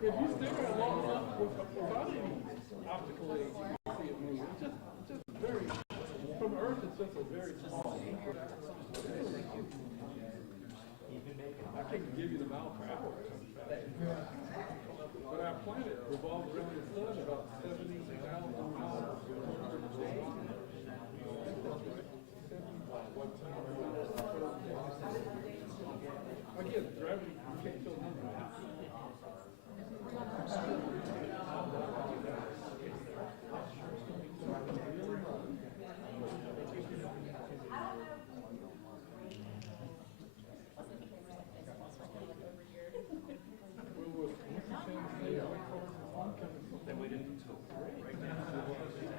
If you stay there long enough without any optical aids, you can see it move. It's just very, from Earth, it's just a very small. I can give you the mile per hour. But our planet revolves around the sun about 70,000 miles. Again, gravity, you can't kill nothing. They waited until right now to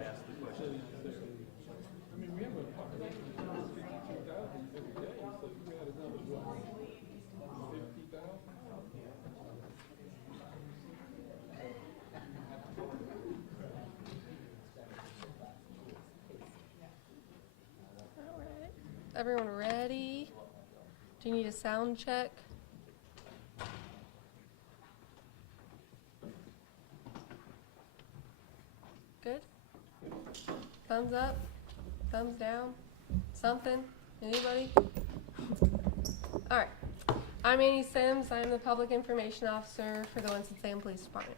ask the question. I mean, we have a population of 52,000 every day, so you had another what, 50,000? All right. Everyone ready? Do you need a sound check? Good? Thumbs up? Thumbs down? Something? Anybody? All right. I'm Annie Sims. I'm the Public Information Officer for the Winston-Salem Police Department.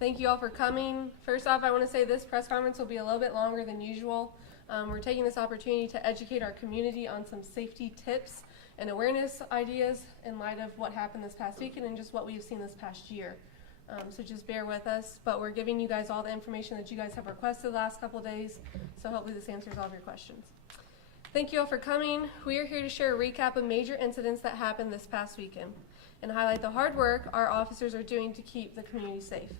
Thank you all for coming. First off, I want to say this press conference will be a little bit longer than usual. We're taking this opportunity to educate our community on some safety tips and awareness ideas in light of what happened this past weekend and just what we've seen this past year. So just bear with us, but we're giving you guys all the information that you guys have requested the last couple days, so hopefully this answers all of your questions. Thank you all for coming. We are here to share a recap of major incidents that happened this past weekend and highlight the hard work our officers are doing to keep the community safe.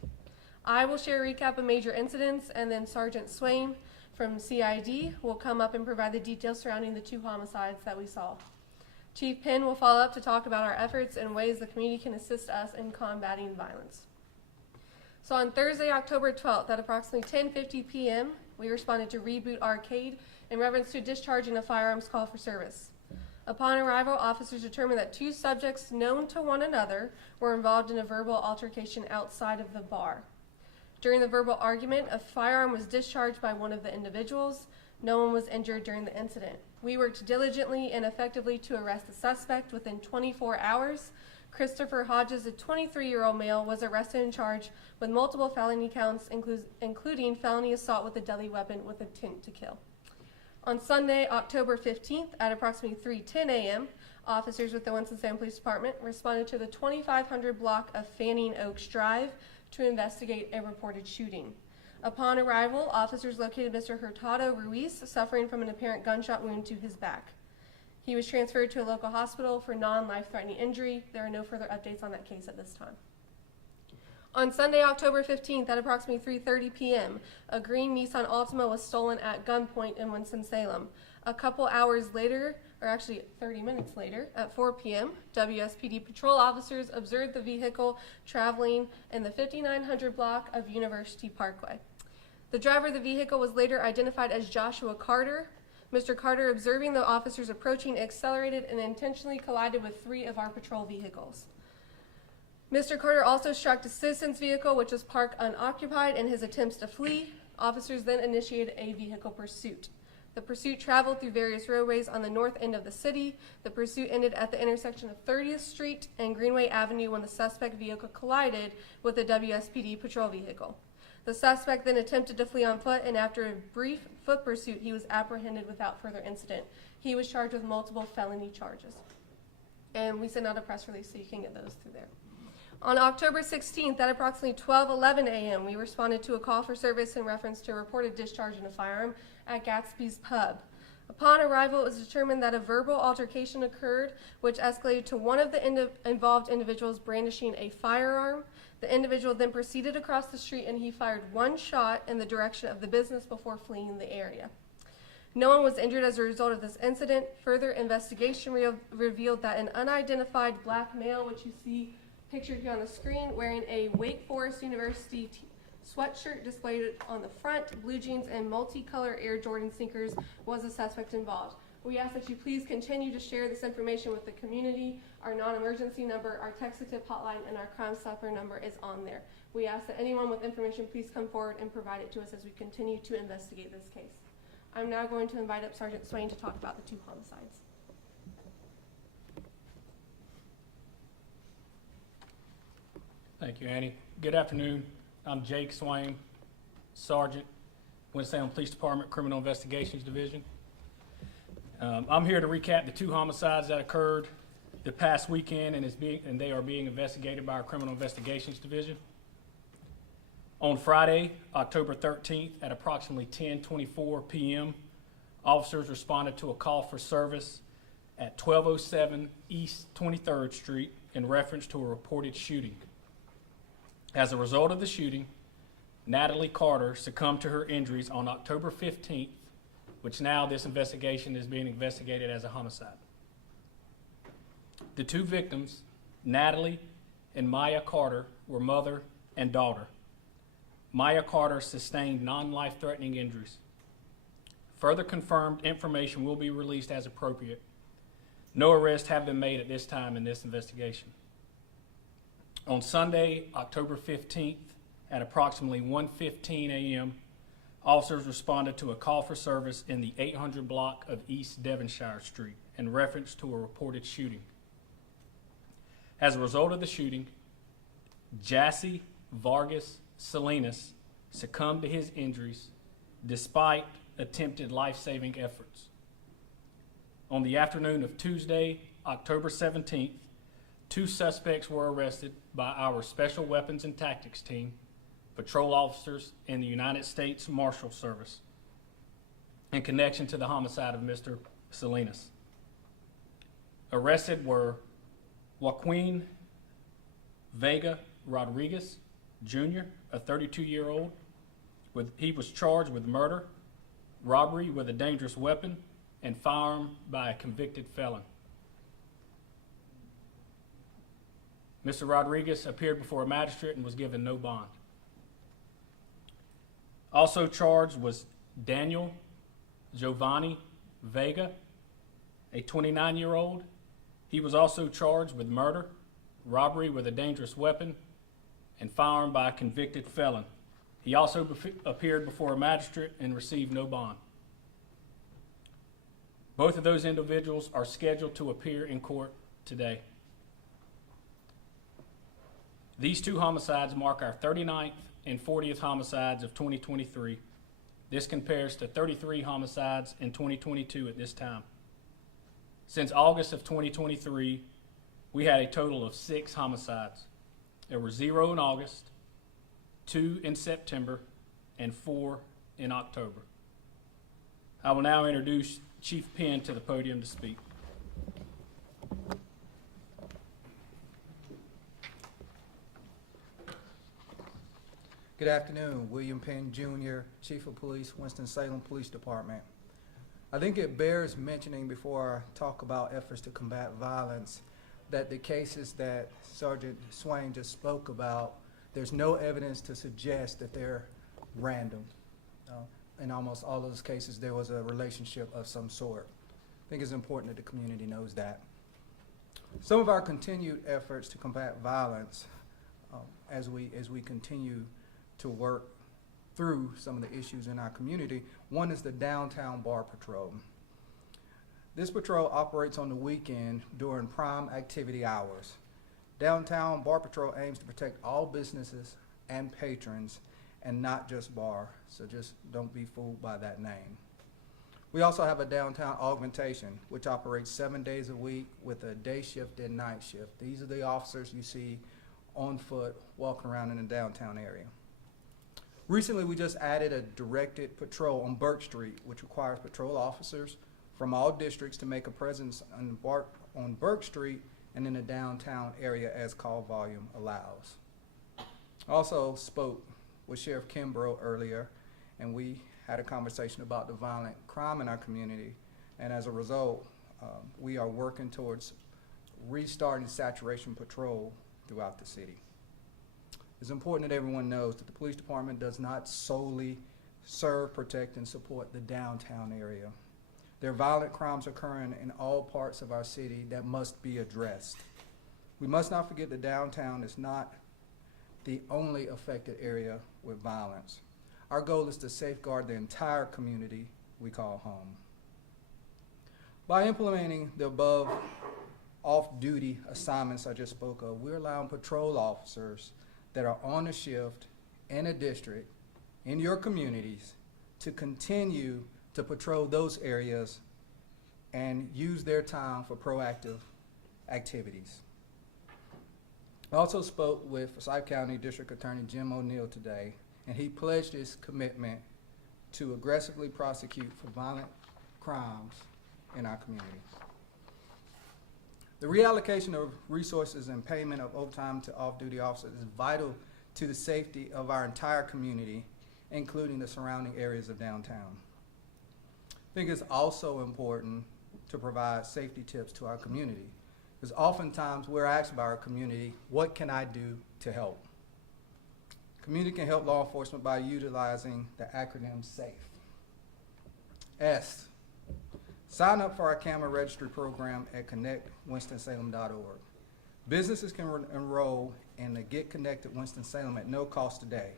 I will share a recap of major incidents, and then Sergeant Swain from CID will come up and provide the details surrounding the 2 homicides that we saw. Chief Penn will follow up to talk about our efforts and ways the community can assist us in combating violence. So on Thursday, October 12th at approximately 10:50 p.m., we responded to Reboot Arcade in reference to discharging a firearms call for service. Upon arrival, officers determined that 2 subjects known to one another were involved in a verbal altercation outside of the bar. During the verbal argument, a firearm was discharged by one of the individuals. No one was injured during the incident. We worked diligently and effectively to arrest the suspect within 24 hours. Christopher Hodges, a 23-year-old male, was arrested and charged with multiple felony counts, including felony assault with a deadly weapon with intent to kill. On Sunday, October 15th, at approximately 3:10 a.m., officers with the Winston-Salem Police Department responded to the 2500 block of Fanning Oaks Drive to investigate a reported shooting. Upon arrival, officers located Mr. Hurtado Ruiz suffering from an apparent gunshot wound to his back. He was transferred to a local hospital for non-life-threatening injury. There are no further updates on that case at this time. On Sunday, October 15th at approximately 3:30 p.m., a green Nissan Altima was stolen at gunpoint in Winston-Salem. A couple hours later, or actually 30 minutes later, at 4 p.m., WSPD patrol officers observed the vehicle traveling in the 5900 block of University Parkway. The driver of the vehicle was later identified as Joshua Carter. Mr. Carter, observing the officers approaching, accelerated and intentionally collided with 3 of our patrol vehicles. Mr. Carter also struck a citizen's vehicle, which was parked unoccupied, in his attempts to flee. Officers then initiated a vehicle pursuit. The pursuit traveled through various roadways on the north end of the city. The pursuit ended at the intersection of 30th Street and Greenway Avenue when the suspect vehicle collided with a WSPD patrol vehicle. The suspect then attempted to flee on foot, and after a brief foot pursuit, he was apprehended without further incident. He was charged with multiple felony charges. And we sent out a press release so you can get those through there. On October 16th at approximately 12:11 a.m., we responded to a call for service in reference to a reported discharge in a firearm at Gatsby's Pub. Upon arrival, it was determined that a verbal altercation occurred, which escalated to one of the involved individuals brandishing a firearm. The individual then proceeded across the street, and he fired 1 shot in the direction of the business before fleeing the area. No one was injured as a result of this incident. Further investigation revealed that an unidentified black male, which you see pictured here on the screen, wearing a Wake Forest University sweatshirt displayed on the front, blue jeans, and multicolor Air Jordan sneakers, was the suspect involved. We ask that you please continue to share this information with the community. Our non-emergency number, our text-to-tip hotline, and our Crime Stopper number is on there. We ask that anyone with information please come forward and provide it to us as we continue to investigate this case. I'm now going to invite up Sergeant Swain to talk about the 2 homicides. Thank you, Annie. Good afternoon. I'm Jake Swain, Sergeant, Winston-Salem Police Department, Criminal Investigations Division. I'm here to recap the 2 homicides that occurred the past weekend, and they are being investigated by our Criminal Investigations Division. On Friday, October 13th, at approximately 10:24 p.m., officers responded to a call for service at 1207 East 23rd Street in reference to a reported shooting. As a result of the shooting, Natalie Carter succumbed to her injuries on October 15th, which now this investigation is being investigated as a homicide. The 2 victims, Natalie and Maya Carter, were mother and daughter. Maya Carter sustained non-life-threatening injuries. Further confirmed information will be released as appropriate. No arrests have been made at this time in this investigation. On Sunday, October 15th, at approximately 1:15 a.m., officers responded to a call for service in the 800 block of East Devonshire Street in reference to a reported shooting. As a result of the shooting, Jassy Vargas Salinas succumbed to his injuries despite attempted life-saving efforts. On the afternoon of Tuesday, October 17th, 2 suspects were arrested by our Special Weapons and Tactics Team, patrol officers, and the United States Marshal Service in connection to the homicide of Mr. Salinas. Arrested were Joaquin Vega Rodriguez, Jr., a 32-year-old. He was charged with murder, robbery with a dangerous weapon, and firearm by a convicted felon. Mr. Rodriguez appeared before a magistrate and was given no bond. Also charged was Daniel Giovanni Vega, a 29-year-old. He was also charged with murder, robbery with a dangerous weapon, and firearm by a convicted felon. He also appeared before a magistrate and received no bond. Both of those individuals are scheduled to appear in court today. These 2 homicides mark our 39th and 40th homicides of 2023. This compares to 33 homicides in 2022 at this time. Since August of 2023, we had a total of 6 homicides. There were 0 in August, 2 in September, and 4 in October. I will now introduce Chief Penn to the podium to speak. Good afternoon, William Penn Jr., Chief of Police, Winston-Salem Police Department. I think it bears mentioning before I talk about efforts to combat violence that the cases that Sergeant Swain just spoke about, there's no evidence to suggest that they're random. In almost all of those cases, there was a relationship of some sort. I think it's important that the community knows that. Some of our continued efforts to combat violence as we continue to work through some of the issues in our community. One is the Downtown Bar Patrol. This patrol operates on the weekend during prime activity hours. Downtown Bar Patrol aims to protect all businesses and patrons and not just bar, so just don't be fooled by that name. We also have a Downtown Augmentation, which operates 7 days a week with a day shift and night shift. These are the officers you see on foot walking around in the downtown area. Recently, we just added a directed patrol on Burke Street, which requires patrol officers from all districts to make a presence on Burke Street and in the downtown area as call volume allows. I also spoke with Sheriff Kimbrough earlier, and we had a conversation about the violent crime in our community, and as a result, we are working towards restarting saturation patrol throughout the city. It's important that everyone knows that the police department does not solely serve, protect, and support the downtown area. There are violent crimes occurring in all parts of our city that must be addressed. We must not forget that downtown is not the only affected area with violence. Our goal is to safeguard the entire community we call home. By implementing the above off-duty assignments I just spoke of, we're allowing patrol officers that are on a shift in a district, in your communities, to continue to patrol those areas and use their time for proactive activities. I also spoke with Forsyth County District Attorney Jim O'Neill today, and he pledged his commitment to aggressively prosecute for violent crimes in our community. The reallocation of resources and payment of overtime to off-duty officers is vital to the safety of our entire community, including the surrounding areas of downtown. I think it's also important to provide safety tips to our community, because oftentimes we're asked by our community, what can I do to help? Community can help law enforcement by utilizing the acronym SAFE. S, sign up for our camera registry program at connectwinstonsalem.org. Businesses can enroll in the Get Connected Winston-Salem at no cost today.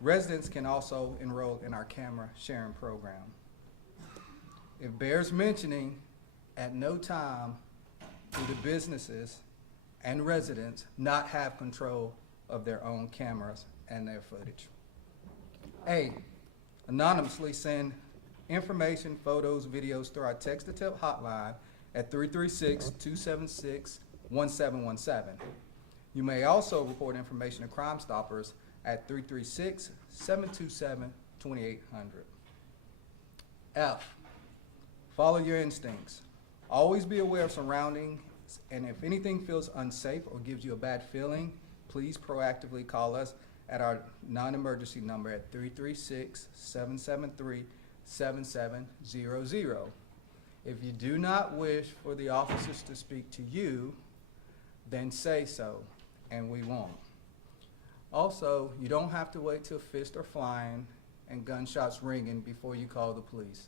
Residents can also enroll in our camera sharing program. It bears mentioning, at no time do the businesses and residents not have control of their own cameras and their footage. A, anonymously send information, photos, videos through our text-to-tip hotline at 336-276-1717. You may also report information to Crime Stoppers at 336-727-2800. F, follow your instincts. Always be aware of surroundings, and if anything feels unsafe or gives you a bad feeling, please proactively call us at our non-emergency number at 336-773-7700. If you do not wish for the officers to speak to you, then say so, and we won't. Also, you don't have to wait till fists are flying and gunshots ringing before you call the police.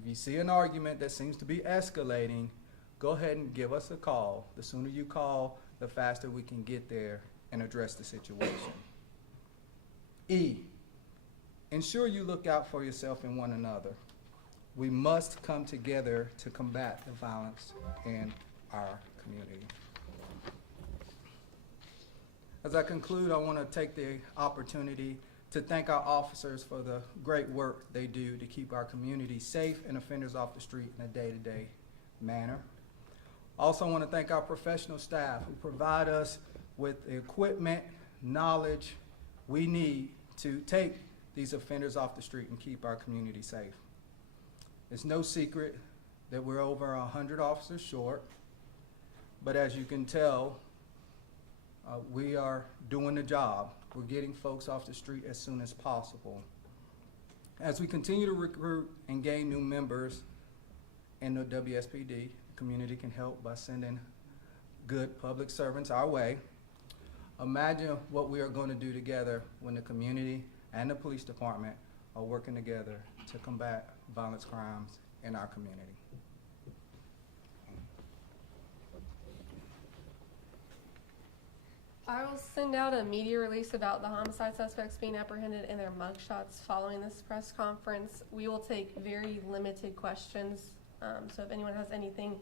If you see an argument that seems to be escalating, go ahead and give us a call. The sooner you call, the faster we can get there and address the situation. E, ensure you look out for yourself and one another. We must come together to combat the violence in our community. As I conclude, I want to take the opportunity to thank our officers for the great work they do to keep our community safe and offenders off the street in a day-to-day manner. Also, I want to thank our professional staff who provide us with the equipment, knowledge we need to take these offenders off the street and keep our community safe. It's no secret that we're over 100 officers short, but as you can tell, we are doing the job. We're getting folks off the street as soon as possible. As we continue to recruit and gain new members in the WSPD, the community can help by sending good public servants our way. Imagine what we are going to do together when the community and the police department are working together to combat violence crimes in our community. I will send out a media release about the homicide suspects being apprehended and their mugshots following this press conference. We will take very limited questions, so if anyone has anything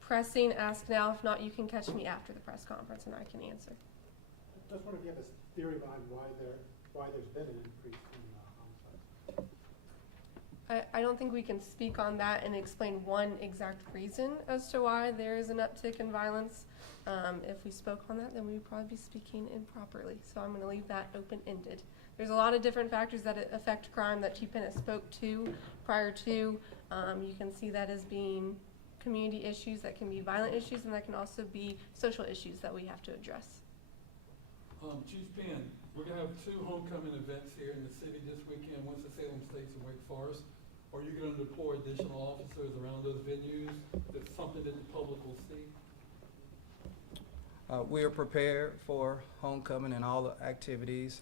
pressing, ask now. If not, you can catch me after the press conference and I can answer. Just wonder if you have a theory behind why there's been an increase in homicides. I don't think we can speak on that and explain one exact reason as to why there is an uptick in violence. If we spoke on that, then we would probably be speaking improperly. So I'm going to leave that open-ended. There's a lot of different factors that affect crime that Chief Bennett spoke to prior to. You can see that as being community issues, that can be violent issues, and that can also be social issues that we have to address. Chief Ben, we're going to have 2 homecoming events here in the city this weekend, Winston-Salem State and Wake Forest. Are you going to deploy additional officers around those venues? That's something that the public will see? We are prepared for homecoming and all the activities.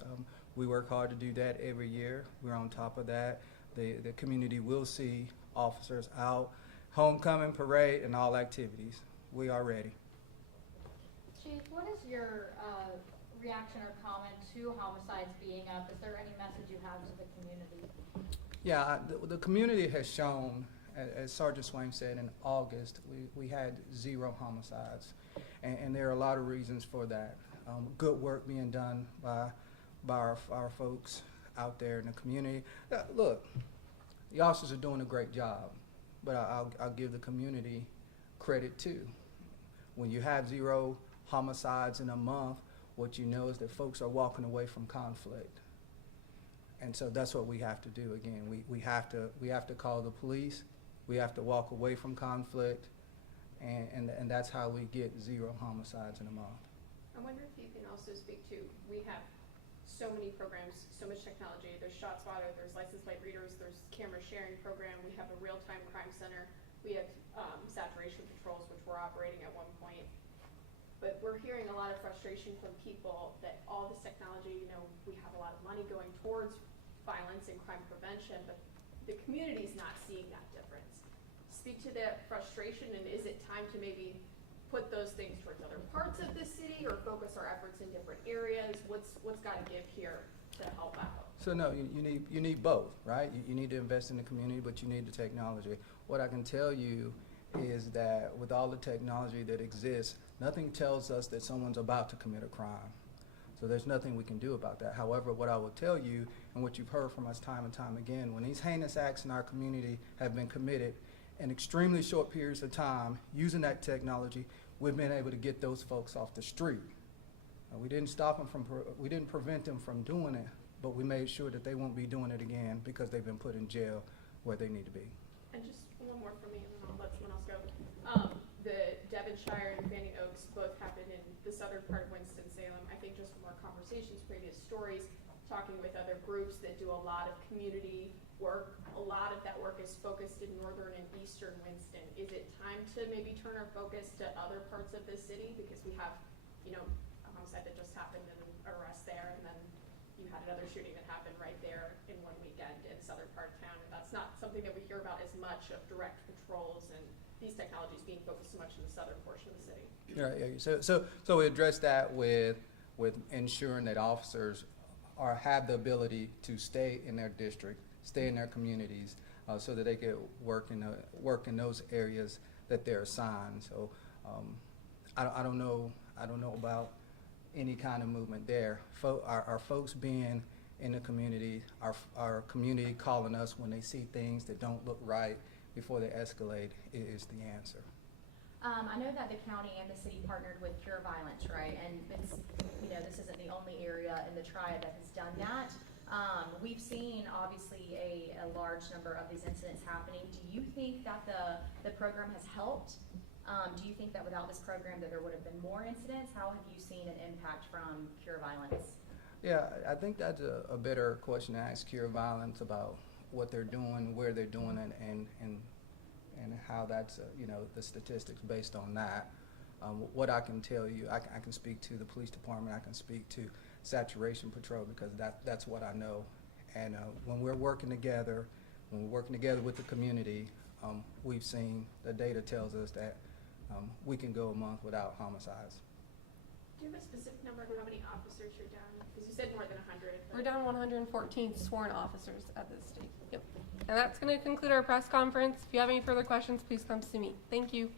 We work hard to do that every year. We're on top of that. The community will see officers out, homecoming parade and all activities. We are ready. Chief, what is your reaction or comment to homicides being up? Is there any message you have to the community? Yeah, the community has shown, as Sergeant Swain said, in August, we had 0 homicides. And there are a lot of reasons for that. Good work being done by our folks out there in the community. Look, the officers are doing a great job, but I'll give the community credit too. When you have 0 homicides in a month, what you know is that folks are walking away from conflict. And so that's what we have to do. Again, we have to call the police. We have to walk away from conflict, and that's how we get 0 homicides in a month. I wonder if you can also speak to, we have so many programs, so much technology. There's ShotSpotter, there's license plate readers, there's camera sharing program. We have a real-time crime center. We have saturation patrols, which we're operating at one point. But we're hearing a lot of frustration from people that all this technology, you know, we have a lot of money going towards violence and crime prevention, but the community's not seeing that difference. Speak to that frustration, and is it time to maybe put those things towards other parts of the city or focus our efforts in different areas? What's got to give here to help out? So no, you need both, right? You need to invest in the community, but you need the technology. What I can tell you is that with all the technology that exists, nothing tells us that someone's about to commit a crime. So there's nothing we can do about that. However, what I will tell you, and what you've heard from us time and time again, when these heinous acts in our community have been committed in extremely short periods of time, using that technology, we've been able to get those folks off the street. We didn't stop them we didn't prevent them from doing it, but we made sure that they won't be doing it again because they've been put in jail where they need to be. And just one more from me, and then I'll let someone else go. The Devonshire and Fanning Oaks both happened in the southern part of Winston-Salem. I think just from our conversations, previous stories, talking with other groups that do a lot of community work, a lot of that work is focused in northern and eastern Winston. Is it time to maybe turn our focus to other parts of the city? Because we have, you know, a homicide that just happened and an arrest there, and then you had another shooting that happened right there in one weekend in the southern part of town. And that's not something that we hear about as much, of direct patrols and these technologies being focused so much in the southern portion of the city. Yeah. So we address that with ensuring that officers have the ability to stay in their district, stay in their communities, so that they can work in those areas that they're assigned. So I don't know about any kind of movement there. Our folks being in the community, our community calling us when they see things that don't look right before they escalate is the answer. I know that the county and the city partnered with Pure Violence, right? And it's, you know, this isn't the only area in the triad that has done that. We've seen obviously a large number of these incidents happening. Do you think that the program has helped? Do you think that without this program that there would have been more incidents? How have you seen an impact from Pure Violence? Yeah, I think that's a better question to ask Cure Violence about what they're doing, where they're doing it, and how that's, you know, the statistics based on that. What I can tell you, I can speak to the police department, I can speak to Saturation Patrol, because that's what I know. And when we're working together with the community, we've seen, the data tells us that we can go a month without homicides. Do you have a specific number of how many officers you're down? Because you said more than 100. We're down 114 sworn officers at this state. Yep. And that's going to conclude our press conference. If you have any further questions, please come see me. Thank you.